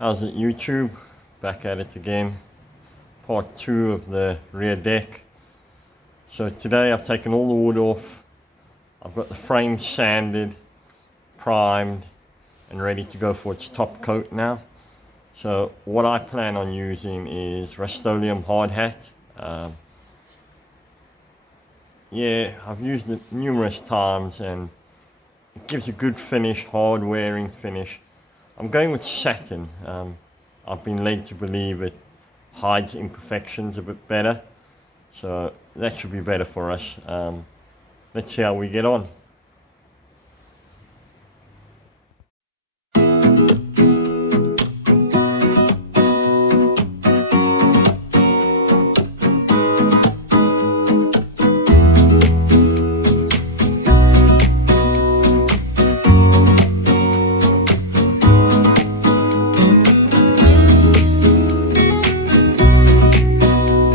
How's it, YouTube? Back at it again. Part 2 of the rear deck. So today I've taken all the wood off. I've got the frame sanded, primed, and ready to go for its top coat now. So what I plan on using is Rust-Oleum hard hat. Yeah, I've used it numerous times and it gives a good finish, hard wearing finish. I'm going with satin. I've been led to believe it hides imperfections a bit better, so that should be better for us. Let's see how we get on.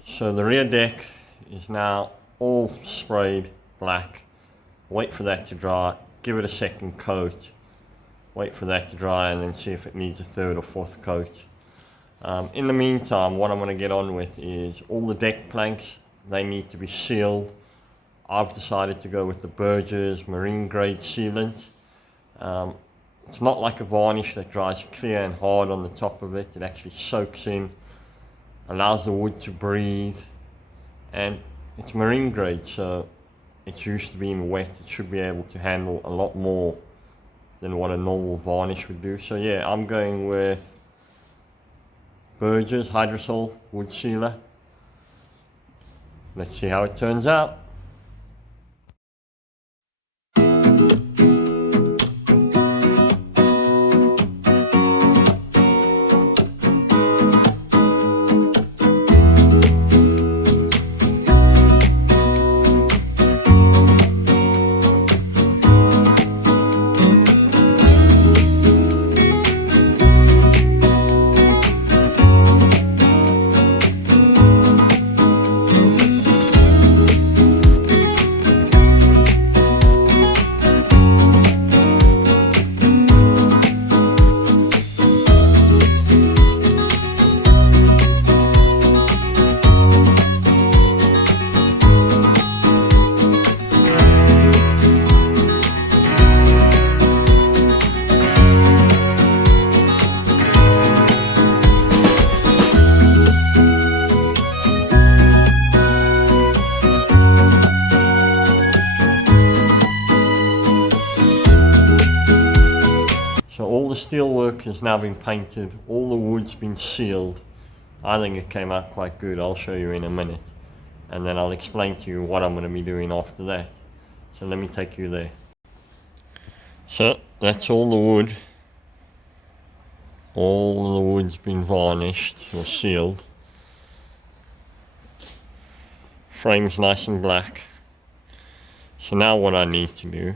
So the rear deck is now all sprayed black. Wait for that to dry, give it a second coat, wait for that to dry, and then see if it needs a third or fourth coat. In the meantime, what I'm going to get on with is all the deck planks. They need to be sealed. I've decided to go with the Burgess marine grade sealant. It's not like a varnish that dries clear and hard on the top of it. It actually soaks in, allows the wood to breathe, and it's marine grade, so it's used to being wet. It should be able to handle a lot more than what a normal varnish would do. So yeah, I'm going with Burgess Hydrosol wood sealer. Let's see how it turns out. So all the steel work has now been painted, all the wood's been sealed. I think it came out quite good. I'll show you in a minute, and then I'll explain to you what I'm going to be doing after that. So let me take you there. So that's all the wood. All the wood's been varnished or sealed. Frame's nice and black. So now what I need to do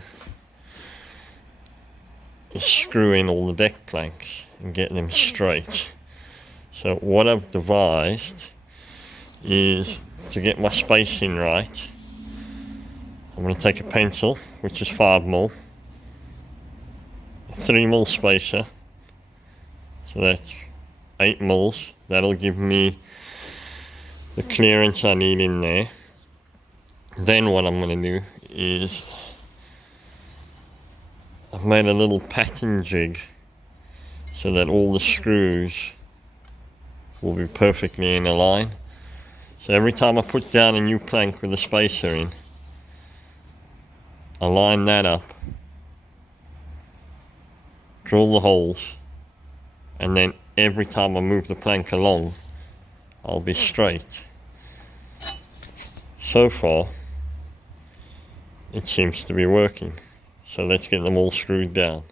is screw in all the deck planks and get them straight. So what I've devised is, to get my spacing right, I'm going to take a pencil, which is 5mm, a 3mm spacer, so that's 8mm. That'll give me the clearance I need in there. Then what I'm going to do is, I've made a little pattern jig so that all the screws will be perfectly in a line. So every time I put down a new plank with a spacer in, I line that up, drill the holes, and then every time I move the plank along, I'll be straight. So far, it seems to be working. So let's get them all screwed down.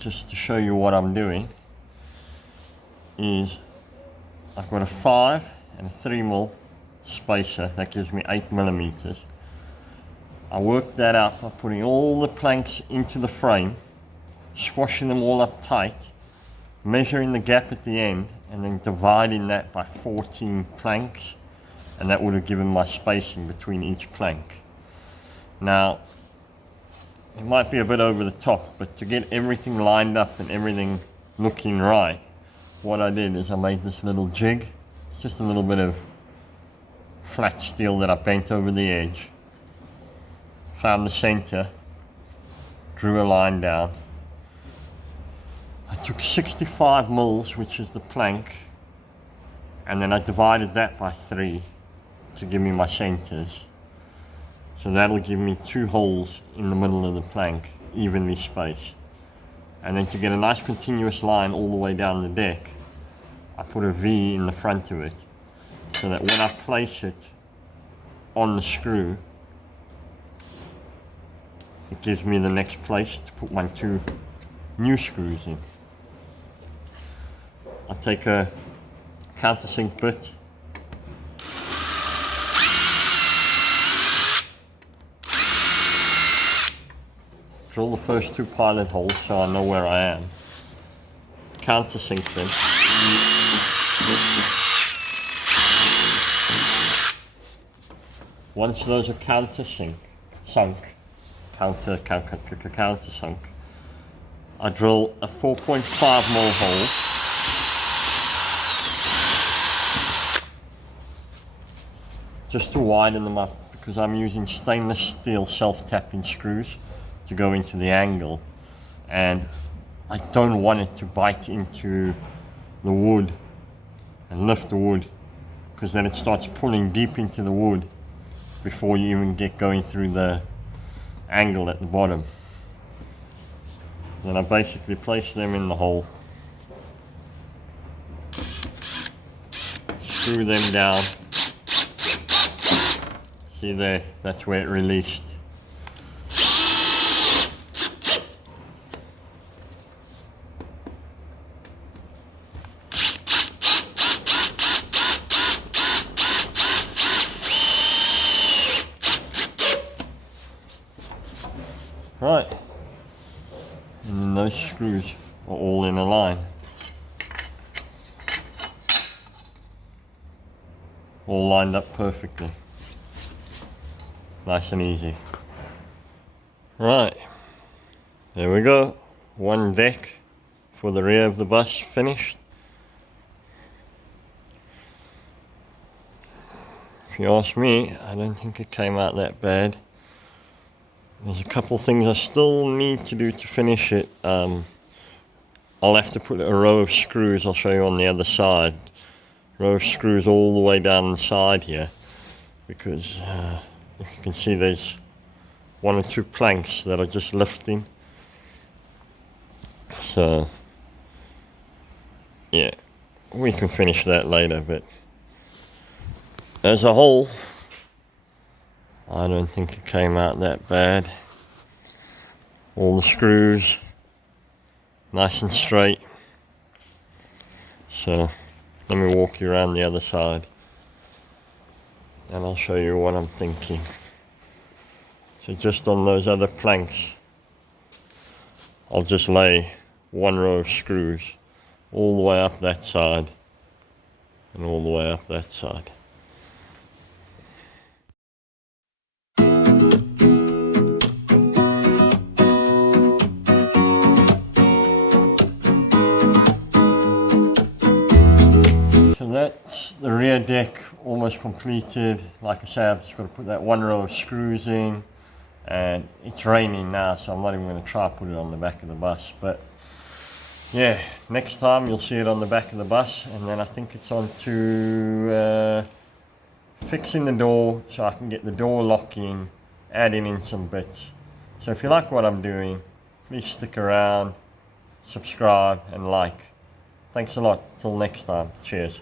just to show you what I'm doing, is I've got a 5 and a 3mm spacer that gives me 8mm. I worked that out by putting all the planks into the frame, squashing them all up tight, measuring the gap at the end, and then dividing that by 14 planks, and that would have given my spacing between each plank. Now, it might be a bit over the top, but to get everything lined up and everything looking right, what I did is I made this little jig. It's just a little bit of flat steel that I bent over the edge, found the center, drew a line down. I took 65 mils, which is the plank, and then I divided that by 3 to give me my centers. So that'll give me 2 holes in the middle of the plank, evenly spaced. And then to get a nice continuous line all the way down the deck, I put a V in the front of it, so that when I place it on the screw, it gives me the next place to put my 2 new screws in. I take a countersink bit, drill the first 2 pilot holes so I know where I am, countersink them, once those are countersunk, I drill a 4.5mm hole, just to widen them up, because I'm using stainless steel self-tapping screws to go into the angle, and I don't want it to bite into the wood and lift the wood, because then it starts pulling deep into the wood before you even get going through the angle at the bottom. Then I basically place them in the hole, screw them down. See there, that's where it released. Right, and then those screws are all in a line. All lined up perfectly. Nice and easy. Right, there we go. One deck for the rear of the bus finished. If you ask me, I don't think it came out that bad. There's a couple things I still need to do to finish it. I'll have to put a row of screws, I'll show you on the other side. Row of screws all the way down the side here, because if you can see, there's 1 or 2 planks that are just lifting. So yeah, we can finish that later, but as a whole, I don't think it came out that bad. All the screws nice and straight. So let me walk you around the other side and I'll show you what I'm thinking. So just on those other planks, I'll just lay 1 row of screws all the way up that side and all the way up that side. That's the rear deck almost completed. Like I said, I've just got to put that 1 row of screws in, and it's raining now, so I'm not even going to try to put it on the back of the bus. But yeah, next time you'll see it on the back of the bus, and then I think it's on to fixing the door so I can get the door lock in, adding in some bits. So if you like what I'm doing, please stick around, subscribe and like. Thanks a lot. Till next time. Cheers.